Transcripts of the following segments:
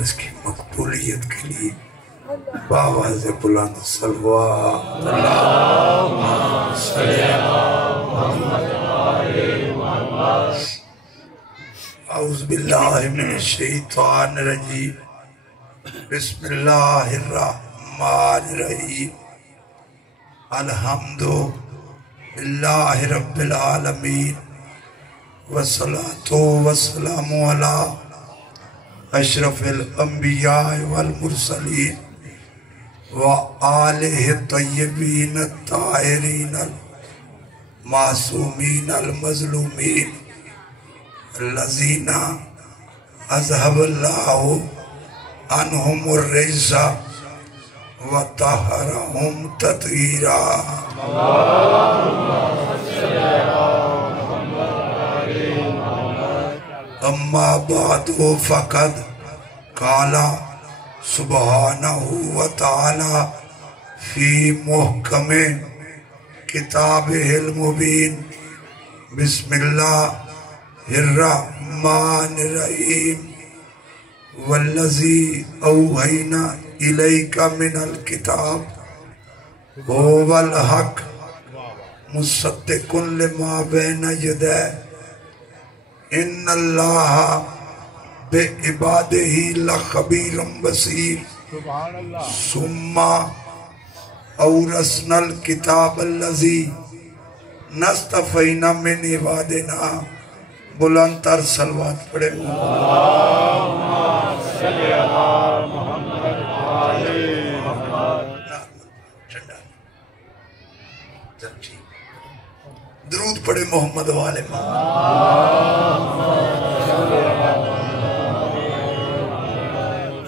اس کی مقبولیت کے لیے بآواز بلند صلوات اللہم صلی علی محمد اعوذ باللہ من الشیطان الرجیم بسم اللہ الرحمن الرحیم الحمد للہ رب العالمین والصلاة والسلام علی اشرف الانبیاء والمرسلین وآلہ الطیبین الطاہرین المعصومین المظلومین الذین اذهب اللہ عنہم الرجس وطہرہم تطہیرا اما بعد فقد قال سبحانہ وتعالی فی محکم کتابہ المبین بسم اللہ الرحمن الرحیم والذی اوحینا الیک من الکتاب هو الحق مصدق لما بین یدیہ ان اللہ بعبادہ لخبیر بصیر ثم اورثنا الکتاب الذی نصطفینا من عبادنا بلند تر صلوات پڑھے اللہم صلی علی محمد آل محمد درود پڑھے محمد والے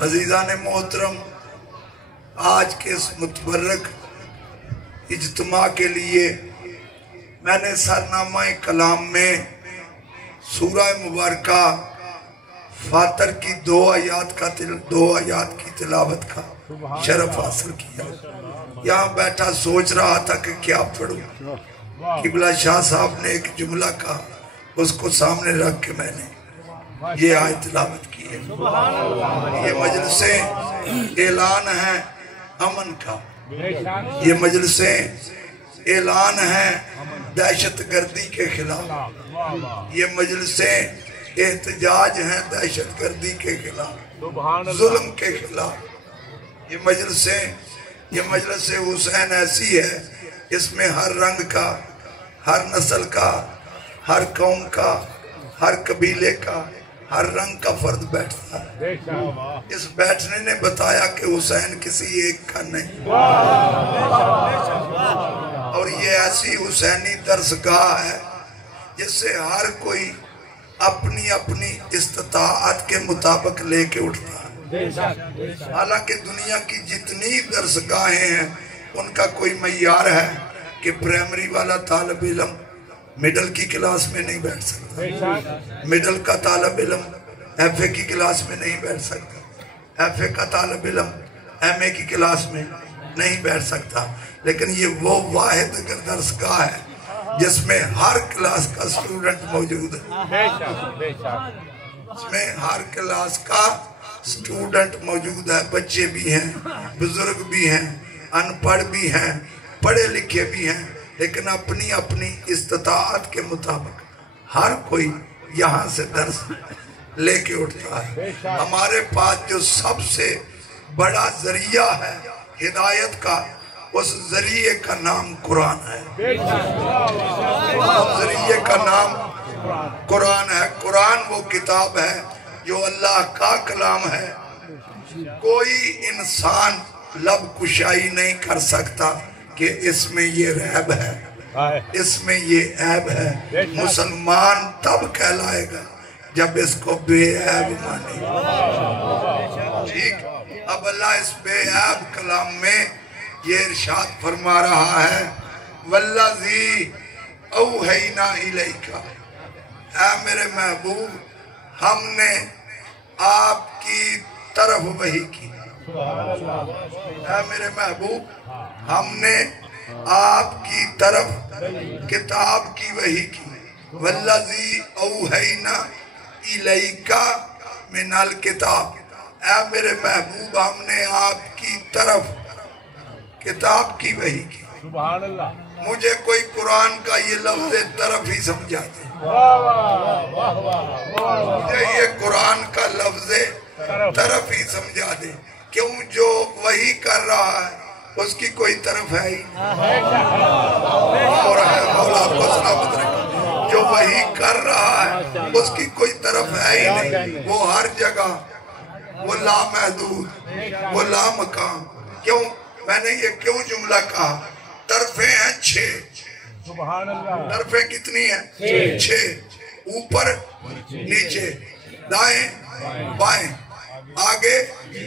عزیزان محترم، آج کے اس متبرک اجتماع کے لیے میں نے سرنامہ کلام میں سورہ مبارکہ فاتر کی دو آیات کی تلاوت کا شرف حاصل کیا۔ یہاں بیٹھا سوچ رہا تھا کہ کیا پڑھوں۔ قبلہ شاہ صاحب نے ایک جملہ کہا، اس کو سامنے رکھ کے میں نے یہ آیت تلاوت کی ہے۔ یہ مجلسیں اعلان ہے امن کا، یہ مجلسیں اعلان ہے دہشت گردی کے خلاف، یہ مجلسیں احتجاج ہیں دہشت گردی کے خلاف، ظلم کے خلاف۔ یہ مجلس حسین ایسی ہے، اس میں ہر رنگ کا، ہر نسل کا، ہر قوم کا، ہر قبیلے کا، ہر رنگ کا فرد بیٹھتا ہے۔ اس بیٹھنے نے بتایا کہ حسین کسی ایک کا نہیں، اور یہ ایسی حسینی درسگاہ ہے جس سے ہر کوئی اپنی اپنی استطاعت کے مطابق لے کے اٹھتا ہے۔ حالانکہ دنیا کی جتنی درسگاہیں ہیں ان کا کوئی معیار ہے کہ پرائمری والا طالب علم مڈل کی کلاس میں نہیں بیٹھ سکتا، مڈل کا طالب علم ایف اے کی کلاس میں نہیں بیٹھ سکتا، ایف اے کا طالب علم ایم اے کی کلاس میں نہیں بیٹھ سکتا، لیکن یہ وہ واحد درسگاہ ہے جس میں ہر کلاس کا سٹوڈنٹ موجود ہے، اس میں ہر کلاس کا سٹوڈنٹ موجود ہے۔ بچے بھی ہیں، بزرگ بھی ہیں، ان پڑھ بھی ہیں، پڑھے لکھے بھی ہیں، لیکن اپنی اپنی استطاعت کے مطابق ہر کوئی یہاں سے درس لے کے اٹھتا ہے۔ ہمارے پاس جو سب سے بڑا ذریعہ ہے ہدایت کا، اس ذریعے کا نام قرآن ہے، ذریعے کا نام قرآن ہے۔ قرآن وہ کتاب ہے جو اللہ کا کلام ہے، کوئی انسان لب کشائی نہیں کر سکتا کہ اس میں یہ ریب ہے، اس میں یہ عیب ہے۔ مسلمان تب کہلائے گا جب اس کو بے عیب مانے۔ ٹھیک، اب اللہ اس بے عیب کلام میں یہ ارشاد فرما رہا ہے، والذی اوحینا الیک، اے میرے محبوب ہم نے آپ کی طرف وحی کی، اے میرے محبوب ہم نے آپ کی طرف کتاب کی وحی کی، والذی اوحینا الیک من الکتاب، اے میرے محبوب ہم نے آپ کی طرف کتاب کی وحی کی. سبحان اللہ. مجھے کوئی قرآن کا یہ لفظ طرف ہی سمجھا دے. مجھے یہ قرآن کا لفظ طرف ہی سمجھا دے. کیوں جو وحی کر رہا ہے اس کی کوئی طرف ہے ہی اور ہے مولا کو سلامت رکھے. جو وحی کر رہا ہے اس کی کوئی طرف ہے ہی نہیں. وہ ہر جگہ، وہ لامحدود، وہ لامکان. کیوں میں نے یہ کیوں جملہ کہا؟ طرفیں ہیں 6. سبحان اللہ. طرفیں کتنی ہیں؟ 6. اوپر نیچے، دائیں بائیں، آگے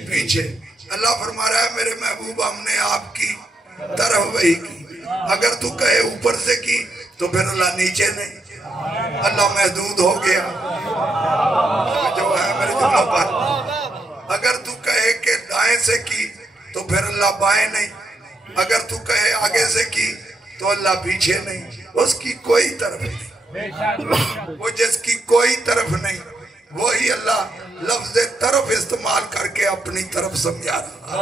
پیچھے. اللہ فرما رہا ہے میرے محبوب ہم نے آپ کی طرف وحی کی. اگر تو کہے اوپر سے کی تو پھر اللہ نیچے نہیں. اللہ محدود ہو گیا جو ہے میرے جملوں پر. اگر تو کہے کہ دائیں سے کی تو پھر اللہ بائیں نہیں. اگر تو کہے آگے سے کی تو اللہ پیچھے نہیں. اس کی کوئی طرف نہیں. وہ جس کی کوئی طرف نہیں وہی اللہ لفظ طرف استعمال کر کے اپنی طرف سمجھا رہا.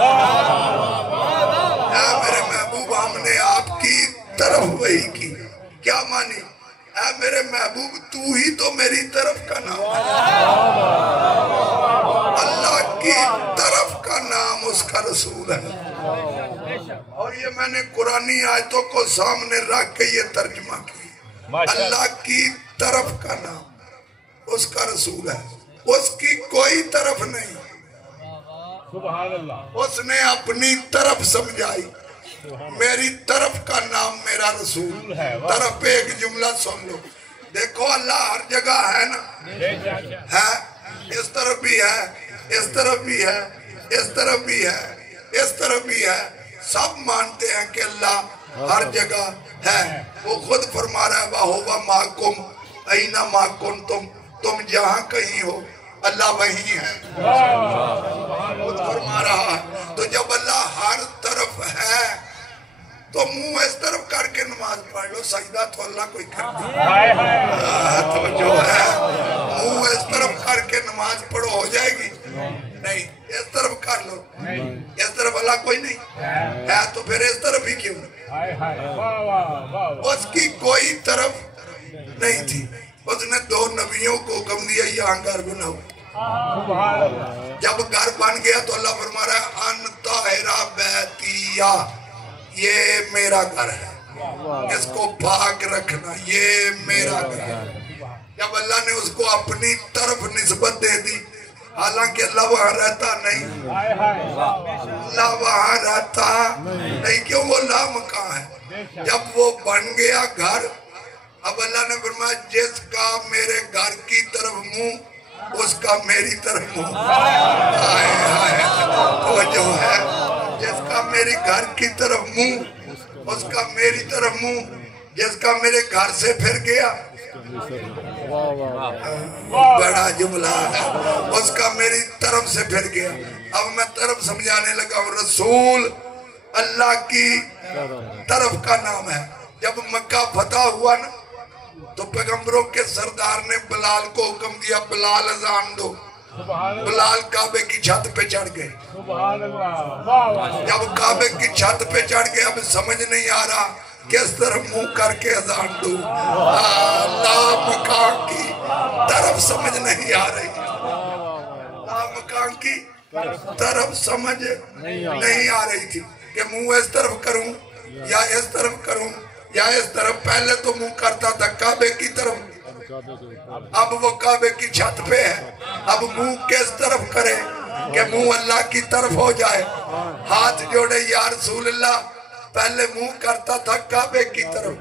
اے میرے محبوب ہم نے آپ کی طرف وحی کی. کیا مانی؟ اے میرے محبوب تو ہی تو میری طرف کا نام ہے. اللہ کی طرف کا نام اس کا رسول ہے. اور یہ میں نے قرآنی آیتوں کو سامنے رکھ کے یہ ترجمہ کیا. اللہ کی طرف کا نام اس کا رسول ہے. اس کی کوئی طرف نہیں. سبحان اللہ. اس نے اپنی طرف سمجھائی. میری طرف کا نام میرا رسول. طرف پہ ایک جملہ سن لو. دیکھو اللہ ہر جگہ ہے نا. ہے اس طرف بھی ہے، اس طرف بھی ہے، اس طرف بھی ہے، اس طرف بھی ہے. سب مانتے ہیں کہ اللہ ہر جگہ ہے. وہ خود فرما رہا ہے وَهُوَ مَعَكُمْ أَيْنَمَا كُنْتُمْ. تم جہاں کہیں ہو اللہ وہیں ہے. خود فرما رہا ہے. تو جب اللہ ہر طرف ہے تو منہ اس طرف کر کے نماز پڑھ لو. سجدہ تو اللہ کوئی کرتا ہے تو جو ہے منہ اس طرف کر کے نماز پڑھو ہو جائے گی نہیں. اس طرف کر لو. اس طرف اللہ کوئی نہیں ہے تو پھر اس طرف ہی کیوں نہیں. اس کی کوئی طرف نہیں تھی. اس نے 2 نبیوں کو حکم دیا یہاں گھر بناؤ. جب گھر بن گیا تو اللہ فرما رہا ہے ان طاہرا بیتیا. یہ میرا گھر ہے، اس کو پاک رکھنا. یہ میرا گھر ہے. جب اللہ نے اس کو اپنی طرف نسبت دے دی، حالانکہ اللہ وہاں رہتا نہیں. اللہ وہاں رہتا نہیں. کیوں؟ وہ لامکان ہے. جب وہ بن گیا گھر، اب اللہ نے فرمایا جس کا میرے گھر کی طرف منہ اس کا میری طرف منہ. تو جو ہے جس کا میری گھر کی طرف منہ اس کا میری طرف منہ. جس کا میرے گھر سے پھر گیا، بڑا جملہ ہے، اس کا میری طرف سے پھر گیا. اب میں طرف سمجھانے لگا ہوں. رسول اللہ کی طرف کا نام ہے. جب مکہ فتح ہوا نا تو پیغمبروں کے سردار نے بلال کو حکم دیا بلال اذان دو. بلال کعبے کی چھت پہ چڑھ گئے. جب کعبے کی چھت پہ چڑھ گئے اب سمجھ نہیں آ رہا کس طرف منہ کر کے اذان دو. اللہ مکان کی طرف سمجھ نہیں آ رہی. اللہ مکان کی طرف سمجھ نہیں آ رہی تھی کہ منہ اس طرف کروں یا اس طرف کروں یا اس طرف. پہلے تو منہ کرتا تھا کعبے کی طرف. اب وہ کعبے کی چھت پہ ہے. اب منہ کس طرف کرے کہ منہ اللہ کی طرف ہو جائے. ہاتھ جوڑے یا رسول اللہ. پہلے منہ کرتا تھا کعبے کی طرف،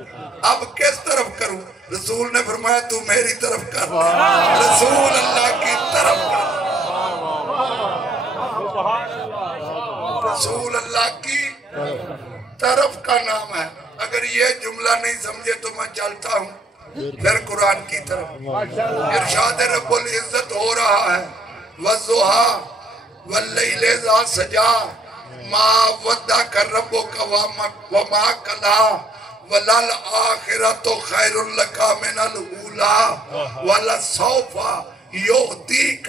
اب کس طرف کروں؟ رسول نے فرمایا تو میری طرف کر. رسول اللہ کی طرف کر. رسول اللہ کی طرف کا نام ہے. اگر یہ جملہ نہیں سمجھے تو میں چلتا ہوں پھر قرآن کی طرف. ارشاد رب العزت ہو رہا ہے وَالضُّحَىٰ وَاللَّيْلِ إِذَا سَجَىٰ مَا وَدَّعَكَ رَبُّكَ وَمَا قَلَىٰ وَلَلْآخِرَةُ خَيْرٌ لَكَ مِنَ الْأُولَىٰ وَلَسَوْفَ يُعْطِيكَ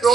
2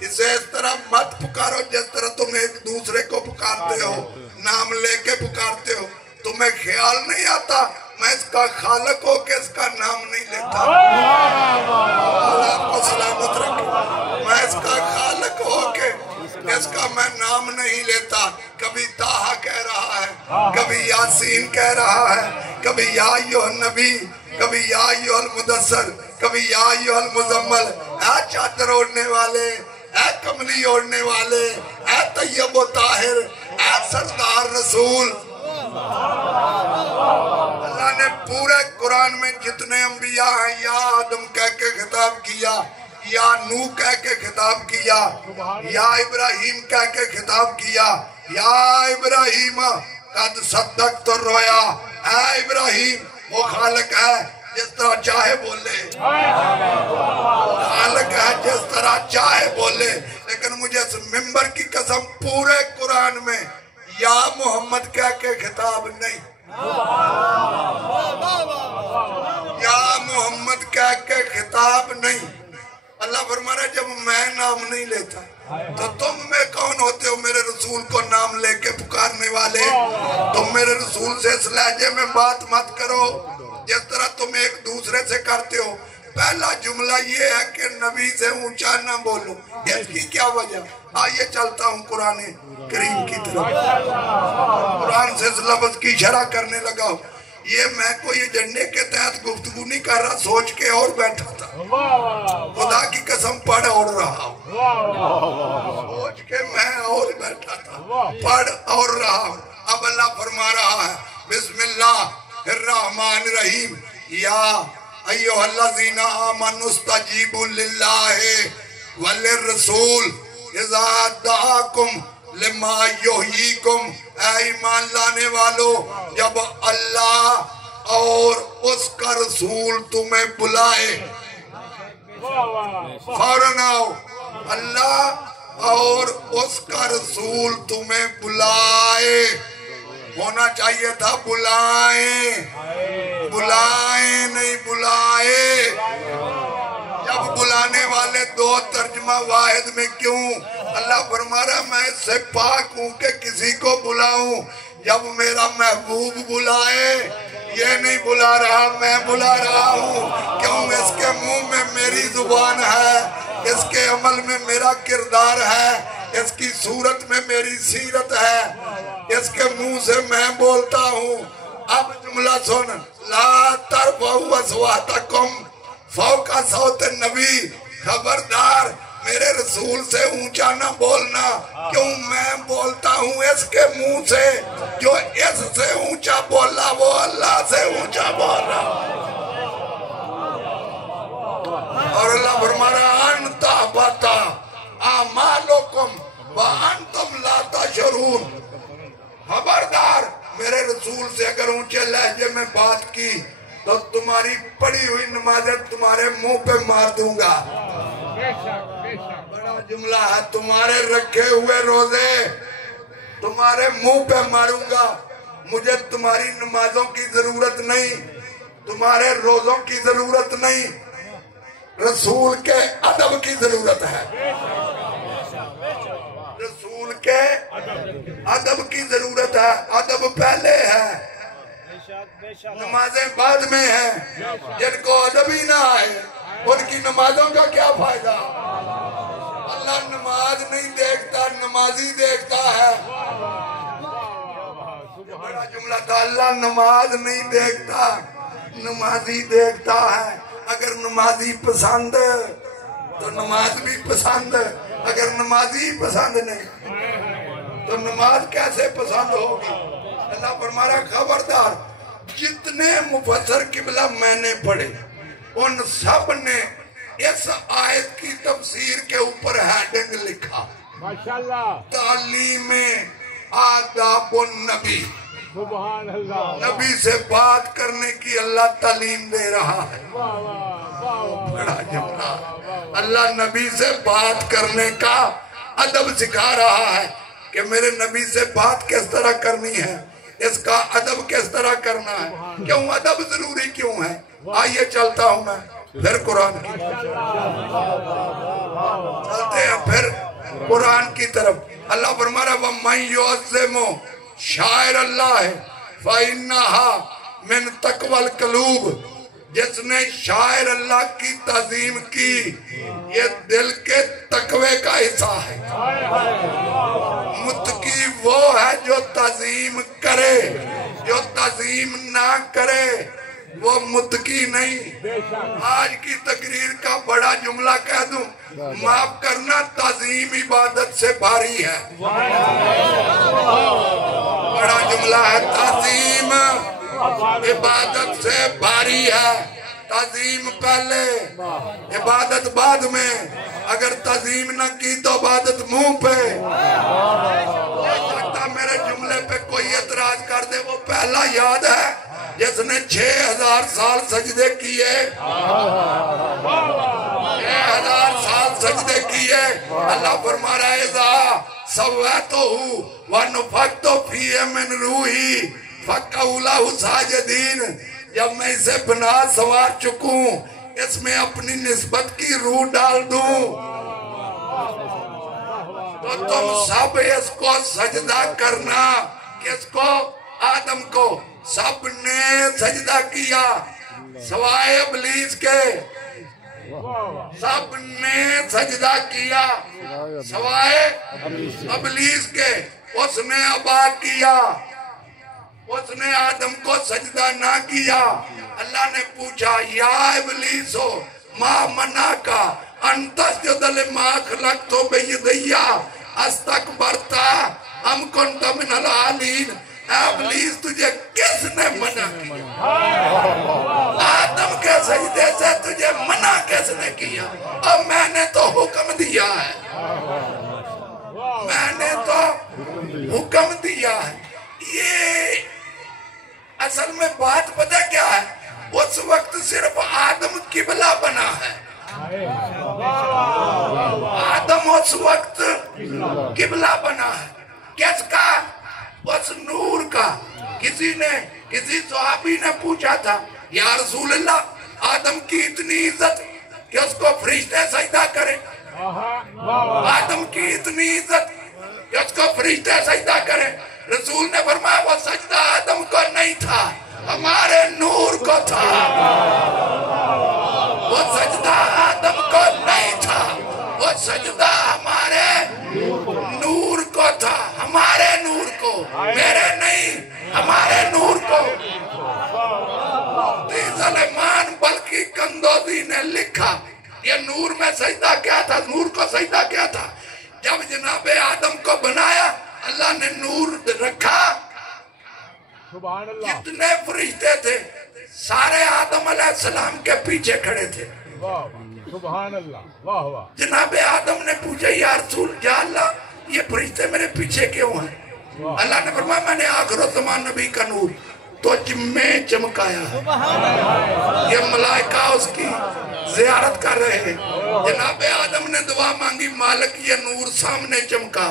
اسے اس طرح مت پکارو جس طرح تم ایک دوسرے کو پکارتے ہو، نام لے کے پکارتے ہو۔ تمہیں خیال نہیں آتا میں اس کا خالق ہو کہ اس کا نام نہیں لیتا؟ اللہ آپ کو سلامت رکھے۔ میں اس کا خالق ہو کہ اس کا میں نام نہیں لیتا۔ کبھی طٰہٰ کہہ رہا ہے، کبھی یاسین کہہ رہا ہے، کبھی یا ایھا النبی، کبھی یا ایھا المدثر، کبھی یا ایھا المزمل۔ اے چادر اوڑھنے والے، اے کملی اوڑھنے والے، اے طیب و طاہر، اے سردار رسول۔ اللہ نے پورے قرآن میں جتنے انبیاء ہیں یا آدم کہہ کے خطاب کیا، یا نوح کہہ کے خطاب کیا، یا ابراہیم کہہ کے خطاب کیا، یا ابراہیم قد صدقت الرؤیا۔ اے ابراہیم وہ خالق ہے جس طرح چاہے بولے، خالق ہے جس طرح چاہے بولے۔ لیکن مجھے اس ممبر کی قسم پورے قرآن میں یا محمد کہہ کے خطاب نہیں، یا محمد کہہ کے خطاب نہیں۔ اللہ فرما رہا ہے جب میں نام نہیں لیتا تو تم میں کون ہوتے ہو میرے رسول کو نام لے کے پکارنے والے؟ تم میرے رسول سے اس لہجے میں بات مت کرو جس طرح تم ایک دوسرے سے کرتے ہو۔ پہلا جملہ یہ ہے کہ نبی سے اونچا نہ بولو۔ اس کی کیا وجہ؟ آئیے چلتا ہوں قرآن کریم کی طرف۔ قرآن سے اس لفظ کی شرح کرنے لگا ہوں۔ یہ میں کوئی ایجنڈے کے تحت گفتگو نہیں کر رہا، سوچ کے اور بیٹھا تھا، خدا کی قسم پڑھ اور رہا ہوں، سوچ کے میں اور بیٹھا تھا، پڑھ اور رہا ہوں۔ اب اللہ فرما رہا ہے بسم اللہ الرحمن الرحیم، یا ایھا الذین آمنوا استجیبوا للہ وللرسول اذا دعاکم لما یحییکم۔ اے ایمان لانے والو جب اللہ اور اس کا رسول تمہیں بلائے، فوراً آؤ۔ اللہ اور اس کا رسول تمہیں بلائے، ہونا چاہیے تھا بلائیں، بلائیں نہیں بلائے۔ جب بلانے والے دو ترجمہ واحد میں کیوں؟ اللہ فرما رہا میں اس سے پاک ہوں کہ کسی کو بلاؤں۔ جب میرا محبوب بلائے، یہ نہیں بلا رہا میں بلا رہا ہوں، کیوں؟ اس کے منہ میں میری زبان ہے، اس کے عمل میں میرا کردار ہے، اس کی صورت میں میری سیرت ہے، اس کے منہ سے میں بولتا ہوں۔ اب جملہ سن، لا ترفعوا اصواتکم فوق صوت النبی، خبردار میرے رسول سے اونچا نہ بولنا، کیوں؟ میں بولتا ہوں اس کے منہ سے، جو اس سے اونچا بولا وہ اللہ سے اونچا بول رہا۔ اور اللہ فرما رہا ان تحبط اعمالکم وانتم لا تشعرون۔ خبردار میرے رسول سے اگر اونچے لہجے میں بات کی تو تمہاری پڑھی ہوئی نمازیں تمہارے منہ پہ مار دوں گا۔ بڑا جملہ ہے، تمہارے رکھے ہوئے روزے تمہارے منہ پہ ماروں گا۔ مجھے تمہاری نمازوں کی ضرورت نہیں، تمہارے روزوں کی ضرورت نہیں، رسول کے ادب کی ضرورت ہے، رسول کے ادب کی ضرورت ہے۔ ادب پہلے ہے، نمازیں بعد میں ہیں۔ جن کو ادب ہی نہ آئے ان کی نمازوں کا کیا فائدہ؟ اللہ نماز نہیں دیکھتا، نمازی دیکھتا ہے۔ بڑا جملہ تھا، اللہ نماز نہیں دیکھتا، نمازی دیکھتا ہے۔ اگر نمازی پسند تو نماز بھی پسند، اگر نمازی پسند نہیں تو نماز کیسے پسند ہوگی؟ اللہ فرما رہا خبردار جتنے مفسر قبلہ میں نے پڑھے ان سب نے اس آیت کی تفسیر کے اوپر ہیڈنگ لکھا، ماشاءاللہ، تعلیم آداب النبی۔ سبحان اللہ، نبی سے بات کرنے کی اللہ تعلیم دے رہا ہے۔ بڑا جملہ، اللہ نبی سے بات کرنے کا ادب سکھا رہا ہے کہ میرے نبی سے بات کس طرح کرنی ہے، اس کا ادب کس طرح کرنا ہے۔ کیوں ادب ضروری کیوں ہے؟ آئیے چلتا ہوں میں پھر قرآن کی چلتے ہیں پھر قرآن کی طرف. اللہ فرما رہا ہے وَمَنْ يُعَظِّمُ شَعَائِرَ اللَّهِ فَإِنَّهَا مِنْ تَقْوَى الْقُلُوبِ. جس نے شاعر اللہ کی تعظیم کی یہ دل کے تقوی کا حصہ ہے. متقی وہ ہے جو تعظیم کرے, جو تعظیم نہ کرے وہ متقی نہیں. آج کی تقریر کا بڑا جملہ کہہ دوں, معاف کرنا تعظیم عبادت سے بھاری ہے. بڑا جملہ ہے, تعظیم عبادت سے بھاری ہے. تعظیم پہلے عبادت بعد میں. اگر تعظیم نہ کی تو عبادت منہ پہ. میرے جملے پہ کوئی اعتراض کر دے, وہ پہلا یاد ہے جس نے 6000 سال سجدے کیے. 6000 سال سجدے کیے. اللہ فرما رہا ہے اذا سویتہ ونفخت فیہ من روحی فقعوا لہ ساجدین. جب میں اسے بنا سوار چکوں, اس میں اپنی نسبت کی روح ڈال دوں, تو تم سب اس کو سجدہ کرنا. کس کو؟ آدم کو. سب نے سجدہ کیا سوائے ابلیس کے. سب نے سجدہ کیا سوائے ابلیس کے. اس نے ابا کیا, اس نے آدم کو سجدہ نہ کیا. اللہ نے پوچھا یا ابلیسو ما منعکا ان تسجد لما خلقت بیدی استکبرتا ام کنت من العالین. اے ابلیس تجھے کس نے منع کیا؟ آدم کے سجدے سے تجھے منع کس نے کیا؟ اور میں نے تو حکم دیا ہے, میں نے تو حکم دیا ہے. یہ اصل میں بات پتہ کیا ہے, اس وقت صرف آدم قبلہ بنا ہے. آدم اس وقت قبلہ بنا ہے. کس کا؟ اس نور کا. کسی صحابی نے پوچھا تھا یا رسول اللہ آدم کی اتنی عزت کہ اس کو فرشتے سجدہ کرے. آدم کی اتنی عزت کہ اس کو فرشتے سجدہ کرے. رسول نے فرمایا وہ سجدہ آدم کو نہیں تھا, ہمارے نور کو تھا. وہ سجدہ آدم کو نہیں تھا, وہ سجدہ ہمارے نور کو تھا. ہمارے نور کو, میرے نہیں, ہمارے نور کو. سلیمان بلکہ کندوزی نے لکھا یہ نور میں سجدہ کیا تھا, نور کو سجدہ کیا تھا. جب جناب آدم کو بنایا اللہ نے نور رکھا. سبحان اللہ. جتنے فرشتے تھے سارے آدم علیہ السلام کے پیچھے کھڑے تھے. سبحان اللہ. واہ واہ. جناب آدم نے پوچھا یا رسول یا اللہ یہ فرشتے میرے پیچھے کیوں ہیں؟ اللہ نے فرمایا میں نے آخر الزمان نبی کا نور تو میں چمکایا ہے. یہ ملائکہ اس کی زیارت کر رہے ہیں. جناب آدم نے دعا مانگی مالک یہ نور سامنے چمکا.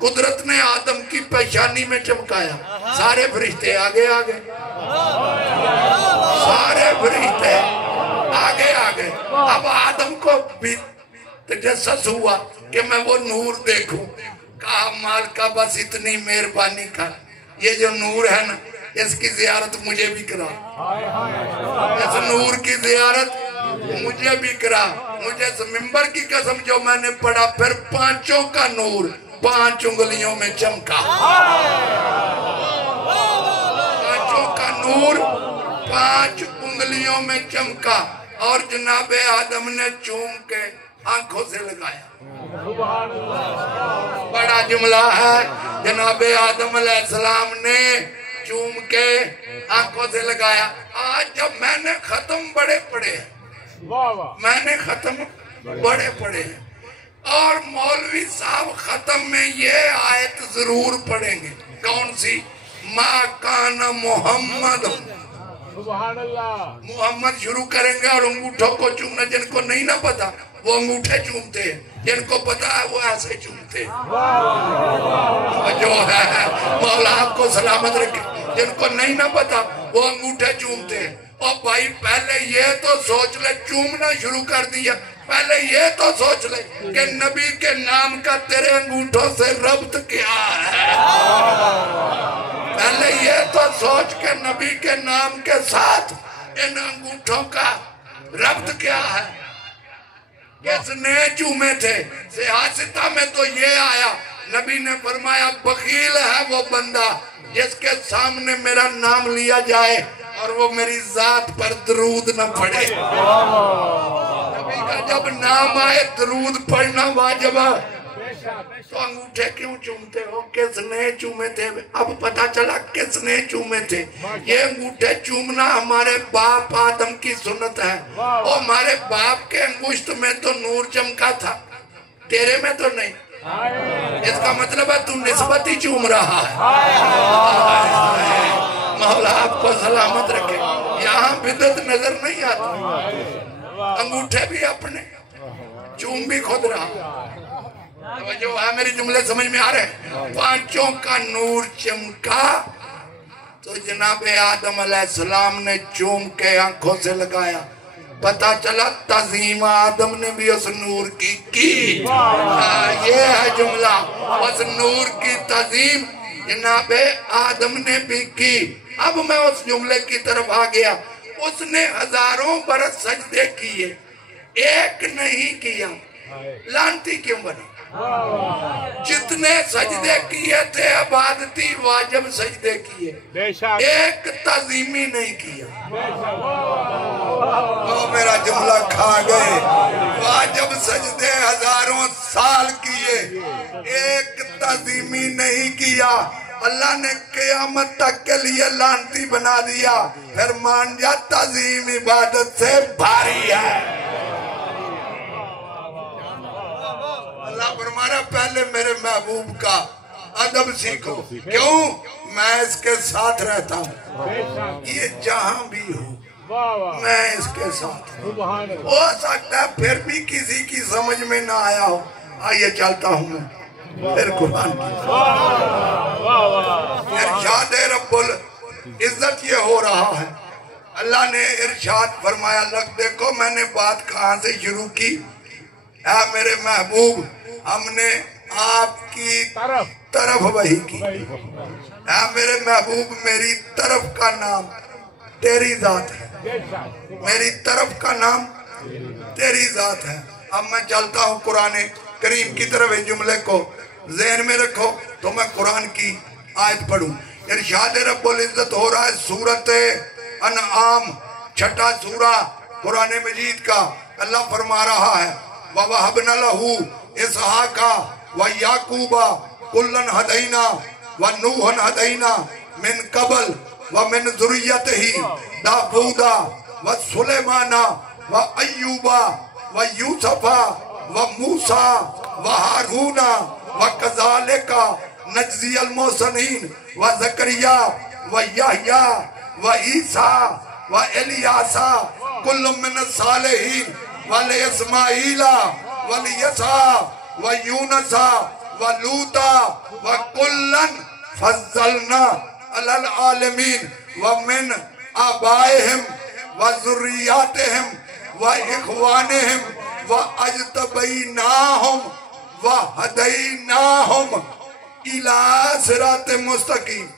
قدرت نے آدم کی پیشانی میں چمکایا. سارے فرشتے آگے آگے, سارے فرشتے آگے آگے. اب آدم کو بھی تجسس ہوا کہ میں وہ نور دیکھوں. کہا مالکہ بس اتنی مہربانی کر, یہ جو نور ہے نا اس کی زیارت مجھے بھی کرا. اس نور کی زیارت مجھے بھی کرا. مجھے اس ممبر کی قسم جو میں نے پڑھا پھر پانچوں کا نور 5 انگلیوں میں چمکا. پانچوں کا نور 5 انگلیوں میں چمکا. اور جناب آدم نے چوم کے آنکھوں سے لگایا. بڑا جملہ ہے, جناب آدم علیہ السلام نے چوم کے آنکھوں سے لگایا. آج جب میں نے ختم بڑے پڑھے, میں نے ختم بڑے پڑھے اور مولوی صاحب ختم میں یہ آیت ضرور پڑھیں گے. کون سی؟ ما کان محمد. سبحان اللہ. محمد شروع کریں گے اور انگوٹھوں کو چومنا. جن کو نہیں نہ پتا وہ انگوٹھے چومتے ہیں, جن کو پتا ہے وہ ایسے چومتے ہیں. جو ہے مولا آپ کو سلامت رکھے. جن کو نہیں نہ پتا وہ انگوٹھے چومتے ہیں. اور بھائی پہلے یہ تو سوچ لے چومنا شروع کر دیا پہلے یہ تو سوچ لے کہ نبی کے نام کا تیرے انگوٹھوں سے ربط کیا ہے. پہلے یہ تو سوچ کہ نبی کے نام کے ساتھ ان انگوٹھوں کا ربط کیا ہے. کس نے چومے تھے؟ سیاستہ میں تو یہ آیا، نبی نے فرمایا بخیل ہے وہ بندہ جس کے سامنے میرا نام لیا جائے اور وہ میری ذات پر درود نہ پڑھے. نبی کا جب نام آئے درود پڑھنا واجب ہے. تو انگوٹھے کیوں چومتے ہو؟ کس نے چومے تھے؟ اب پتا چلا کس نے چومے تھے. یہ انگوٹھے چومنا ہمارے باپ آدم کی سنت ہے. اور ہمارے باپ کے انگوشت میں تو نور چمکا تھا، تیرے میں تو نہیں. اس کا مطلب ہے تو نسبت ہی چوم رہا ہے. مولا آپ کو سلامت رکھے. یہاں بدعت نظر نہیں آتی. انگوٹھے بھی اپنے، چوم بھی خود رہا. جو ہے میری جملے سمجھ میں آ رہے ہیں. پانچوں کا نور چمکا تو جناب آدم علیہ السلام نے چوم کے آنکھوں سے لگایا. پتا چلا تعظیم آدم نے بھی اس نور کی. یہ ہے جملہ، اس نور کی تعظیم جناب آدم نے بھی کی. اب میں اس جملے کی طرف آ گیا. اس نے ہزاروں برس سجدے کیے، ایک نہیں کیا. لانتی کیوں بنی؟ جتنے سجدے کیے تھے عبادتی واجب سجدے کیے، ایک تعظیمی نہیں کیا. وہ میرا جملہ کھا گئے. واجب سجدے ہزاروں سال کیے، ایک تعظیمی نہیں کیا. اللہ نے قیامت تک کے لیے لانتی بنا دیا. پھر مان جا تعظیم عبادت سے بھاری ہے. اللہ فرمانا پہلے میرے محبوب کا ادب سیکھو. کیوں؟ میں اس کے ساتھ رہتا ہوں. یہ جہاں بھی ہو میں اس کے ساتھ ہوں. ہو سکتا ہے پھر بھی کسی کی سمجھ میں نہ آیا ہو. آئیے چلتا ہوں میں پھر قرآن کی. ارشاد رب العزت یہ ہو رہا ہے. اللہ نے ارشاد فرمایا. لگ دیکھو میں نے بات کہاں سے شروع کی. اے میرے محبوب ہم نے آپ کی طرف وحی کی. اے میرے محبوب میری طرف کا نام تیری ذات ہے. میری طرف کا نام تیری ذات ہے. اب میں چلتا ہوں قرآن کریم کی طرف. اس جملے کو ذہن میں رکھو تو میں قرآن کی آیت پڑھوں. ارشاد رب العزت ہو رہا ہے سورت انعام 6 سورہ قرآن مجید کا. اللہ فرما رہا ہے وَوَهَبْنَا لَهُ إِسْحَاقَ وَيَعْقُوبَ كُلًّا هَدَيْنَا وَنُوحًا هَدَيْنَا مِن قَبْلُ وَمِن ذُرِّيَّتِهِ دَاوُودَ وَسُلَيْمَانَ وَأَيُّوبَ وَيُوسُفَ وَمُوسَى وَهَارُونَ وَكَذَلِكَ نَجْزِيَ الْمُحْسِنِينَ وَزَكَرِيَّا وَيَحْيَىٰ وَعِيسَىٰ وَإِلْيَاسَ كُلٌّ مِّنَ الصَّالِحِينَ وَلِإِسْمَاعِيلَ وَلِيَسَعَ وَيُونَسَ وَلُوطَ وَكُلًّا فَضَّلْنَا عَلَى الْعَالَمِينَ وَمِنْ آبَائِهِمْ وَذُرِّيَّاتِهِمْ وَإِخْوَانِهِمْ وَأَجْتَبَيْنَاهُمْ وَهَدَيْنَاهُمْ إِلَىٰ صِرَاطٍ مُسْتَقِيمٍ.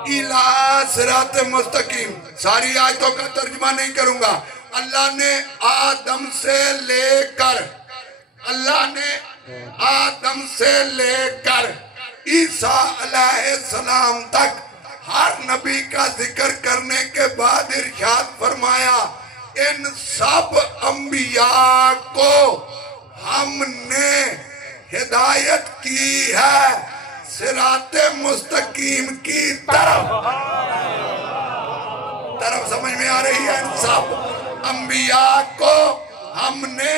الى صراط مستقیم. ساری آیتوں کا ترجمہ نہیں کروں گا. اللہ نے آدم سے لے کر عیسیٰ علیہ السلام تک ہر نبی کا ذکر کرنے کے بعد ارشاد فرمایا ان سب انبیاء کو ہم نے ہدایت کی ہے صراط مستقیم کی طرف سمجھ میں آ رہی ہے. ان سب انبیاء کو ہم نے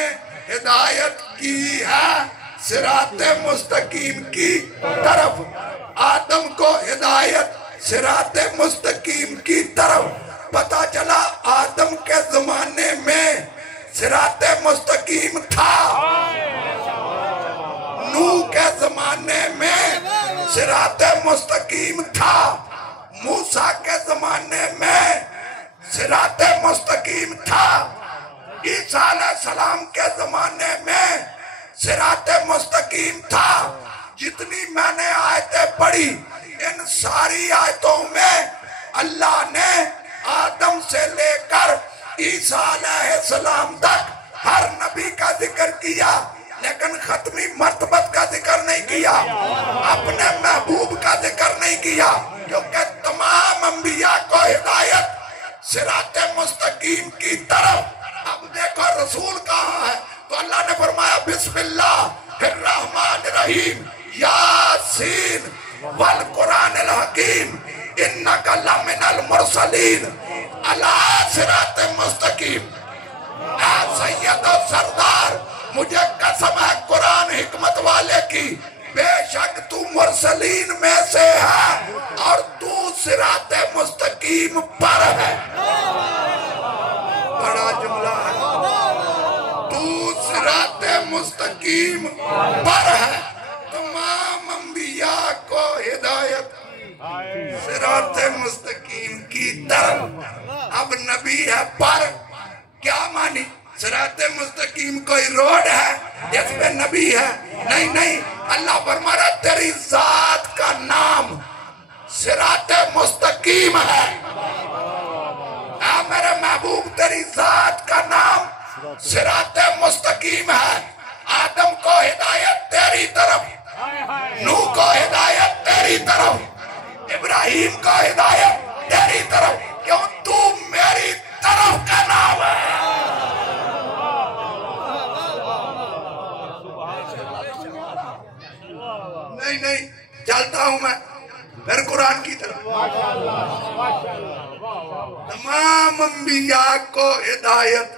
ہدایت کی ہے صراط مستقیم کی طرف. آدم کو ہدایت صراط مستقیم کی طرف. پتا چلا آدم کے زمانے میں صراط مستقیم تھا. نوح کے زمانے میں صراط مستقیم تھا. موسیٰ کے زمانے میں صراط مستقیم تھا. عیسیٰ علیہ السلام کے زمانے میں صراط مستقیم تھا. جتنی میں نے آیتیں پڑھی ان ساری آیتوں میں اللہ نے آدم سے لے کر عیسیٰ علیہ السلام تک ہر نبی کا ذکر کیا لیکن ختمی مرتبت کا ذکر نہیں کیا, اپنے محبوب کا ذکر نہیں کیا, کیونکہ تمام انبیاء کو ہدایت صراط مستقیم کی طرف. اب دیکھو رسول کہاں ہے تو اللہ نے فرمایا بسم اللہ الرحمن الرحیم یاسین والقرآن الحکیم انکا لمن المرسلین علی صراط مستقیم. اے سید و سردار مجھے قسم ہے قرآن حکمت والے کی, بے شک تو مرسلین میں سے ہے اور تو صراط مستقیم پر ہے. بڑا جملہ ہے, تو صراط مستقیم پر ہے. تمام انبیاء کو ہدایت صراط مستقیم کی طرف. اب نبی ہے پر, کیا مانی؟ صراط مستقیم کوئی روڈ ہے جس میں نبی ہے؟ نہیں نہیں, اللہ فرمایا تیری ذات کا نام صراط مستقیم ہے. اے میرے محبوب تیری ذات کا نام صراط مستقیم ہے. آدم کو ہدایت تیری طرف, نوح کو ہدایت تیری طرف, ابراہیم کو ہدایت تیری طرف. کیوں؟ تو میری طرف کا نام ہے. نہیں نہیں, چلتا ہوں میں پھر قرآن کی طرف. تمام انبیاء کو ہدایت.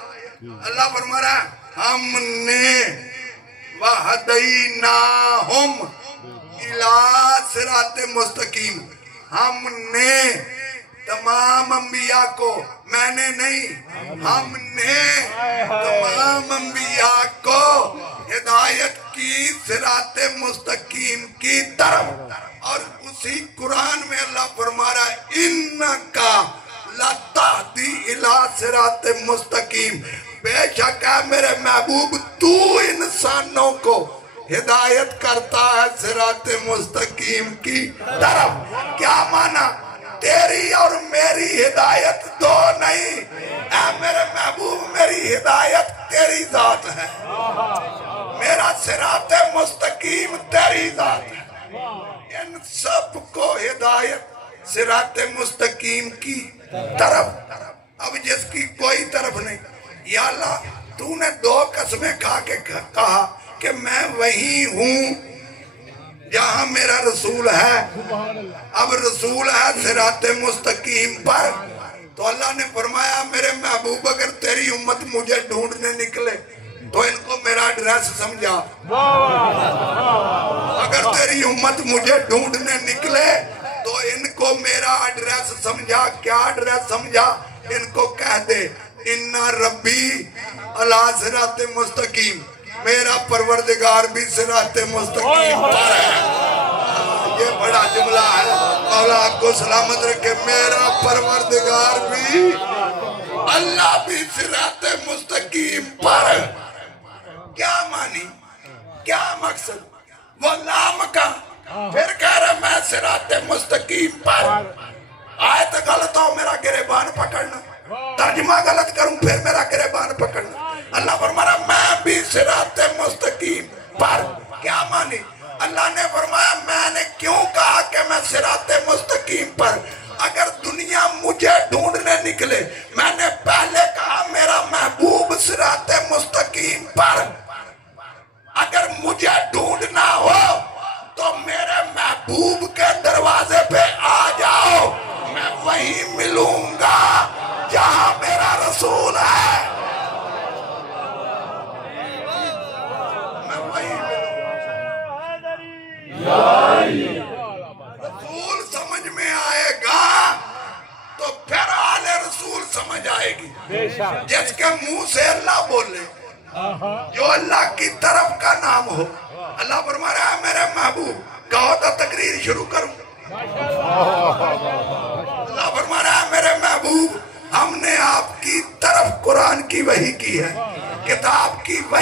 اللہ فرما رہا ہے ہم نے وَهَدَيْنَاهُمْ إِلَىٰ صِرَاطٍ مستقیم. ہم نے تمام انبیاء کو, میں نے نہیں, ہم نے تمام انبیاء کو ہدایت کی صراط مستقیم کی طرف. اور اسی قرآن میں اللہ فرما رہا ہے اِنَّكَ لَتَهْدِي إِلَىٰ صِرَاطٍ مستقیم. بے شک ہے میرے محبوب تو انسانوں کو ہدایت کرتا ہے صراط مستقیم کی طرف. کیا مانا؟ تیری اور میری ہدایت دو نہیں. اے میرے محبوب میری ہدایت تیری ذات ہے, میرا صراط مستقیم تیری ذات ہے. ان سب کو ہدایت صراط مستقیم کی طرف. اب جس کی کوئی طرف نہیں, یا اللہ تو نے دو قسمیں کھا کے کہا کہ میں وہی ہوں جہاں میرا رسول ہے. اب رسول ہے صراط مستقیم پر, تو اللہ نے فرمایا میرے محبوب اگر تیری امت مجھے ڈھونڈنے نکلے تو ان کو میرا ایڈریس سمجھا. اگر تیری امت مجھے ڈھونڈنے نکلے تو ان کو میرا ایڈریس سمجھا. کیا ایڈریس سمجھا؟ ان کو کہہ دے ان ربی علی صراط مستقیم, میرا پروردگار بھی صراط مستقیم پر ہے. یہ بڑا جملہ ہے, مولا آپ کو سلامت رکھے. میرا پروردگار بھی, اللہ بھی صراط مستقیم پر. کیا مانی؟ کیا مقصد؟ وہ نام کا پھر کہہ رہا میں صراط مستقیم پر. آیت غلط ہو میرا گریبان پکڑنا, ترجمہ غلط کروں پھر میرا گریبان پکڑنا. اللہ فرمایا میں بھی صراط مستقیم پر. کیا مانی؟ اللہ نے فرمایا میں نے کیوں کہا کہ میں صراط مستقیم پر؟ اگر دنیا مجھے ڈھونڈنے نکلے, میں نے پہلے کہا میرا محبوب صراط مستقیم پر. اگر مجھے ڈھونڈنا ہو تو میرے محبوب کے دروازے پہ آ جاؤ, میں وہیں ملوں گا جہاں میرا رسول ہے. میں وہیں رسول سمجھ میں آئے گا تو پھر آل رسول سمجھ آئے گی. جس کے منہ سے اللہ بولے, جو اللہ کی طرف کا نام ہو. اللہ فرما رہا ہے میرے محبوب کہو تو تقریر شروع کروں. اللہ فرما رہا ہے میرے محبوب ہم نے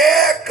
1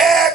1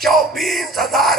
24,000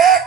1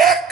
1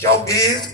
24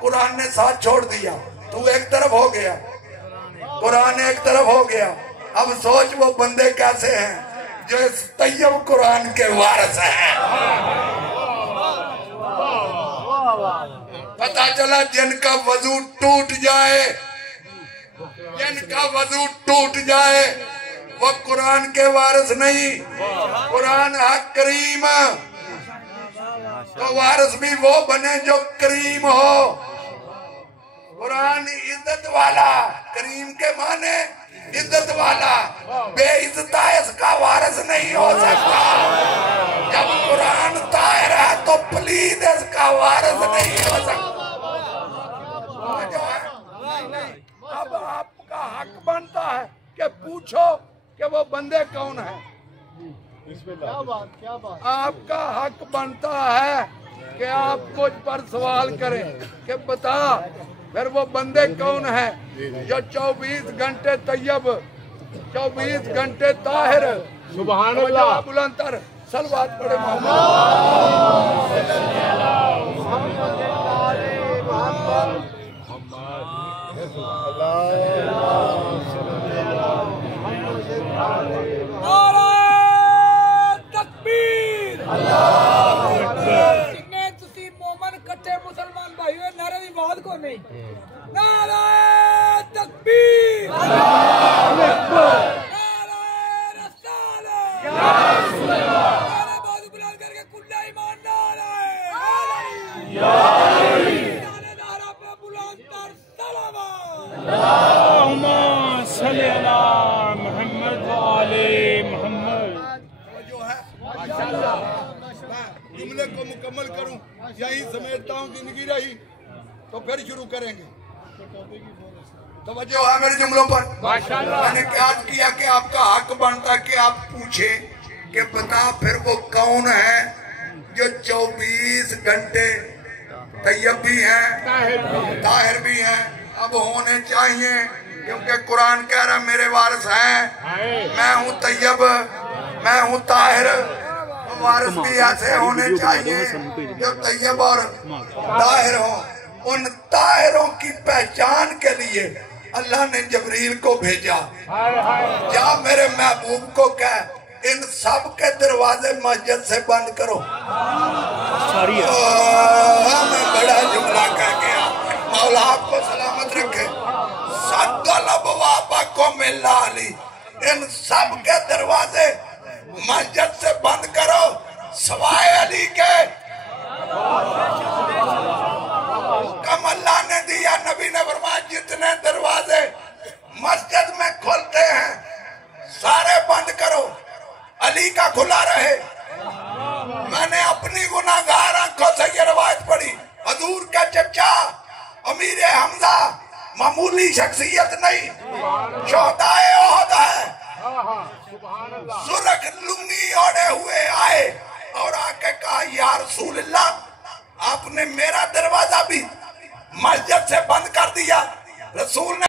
قرآن نے ساتھ چھوڑ دیا، تو ایک طرف ہو گیا، قرآن ایک طرف ہو گیا۔ اب سوچ وہ بندے کیسے ہیں جو اس طیب قرآن کے وارث ہیں۔ پتہ چلا جن کا وضو ٹوٹ جائے، جن کا وضو ٹوٹ جائے وہ قرآن کے وارث نہیں۔ قرآن حق کریم تو وارث بھی وہ بنے جو کریم ہو۔ قرآن عزت والا، کریم کے معنی عزت والا، بے عزتہ اس کا وارث نہیں ہو سکتا۔ جب قرآن طاہر ہے تو پلید اس کا وارث نہیں ہو سکتا۔ اب آپ کا حق بنتا ہے کہ پوچھو کہ وہ بندے کون ہیں۔ آپ کا حق بنتا ہے کہ آپ مجھ پر سوال کریں کہ بتا پھر وہ بندے کون ہیں جو 24 گھنٹے طیب، 24 گھنٹے طاہر۔ سبحان اللہ، بلند تر صلوات پڑھے محمد۔ تکبیر! جنہیں تسی مومن کٹھے مسلمان بھائی ہوئے نعرے دی آواز کو نہیں۔ نعرہ تکبیر! نعرہ رسالت! نعرہ بازو بلند کر کے کلہ ایمان نعرہ نعرہ پہ بلند تر صلوات! اللہم صلی علی محمد و آل محمد۔ جملے کو مکمل کروں، یہی سمیٹتا ہوں، زندگی رہی تو پھر شروع کریں گے۔ توجہ ہے میرے جملوں پر۔ میں نے کیا کیا کہ آپ کا حق بنتا کہ آپ پوچھیں کہ بتا پھر وہ کون ہے جو 24 گھنٹے طیب بھی ہیں، طاہر بھی ہیں۔ اب ہونے چاہیے کیونکہ قرآن کہہ رہا میرے وارث ہیں، میں ہوں طیب، میں ہوں طاہر۔ وارث بھی ایسے ہونے چاہیے جو طیب اور طاہر ہوں۔ ان طاہروں کی پہچان کے لیے اللہ نے جبریل کو بھیجا، جا میرے محبوب کو کہہ ان سب کے دروازے مسجد سے بند کرو۔ میں بڑا جملہ کہہ گیا، مولا آپ کو سلامت رکھے۔ سد الابواب من علی، ان سب کے دروازے مسجد سے بند کرو سوائے علی کے۔ حکم اللہ نے دیا، نبی نے فرمایا جتنے دروازے مسجد میں کھلتے ہیں سارے بند کرو، علی کا کھلا رہے۔ میں نے اپنی گناہگار آنکھوں سے یہ روایت پڑھی، حضور کا چچا امیر حمزہ معمولی شخصیت نہیں، شہدائے احد ہے۔ سرخ لنگی اوڑے ہوئے آئے اور آ کے کہا یا رسول اللہ، آپ نے میرا دروازہ بھی مسجد سے بند کر دیا۔ رسول نے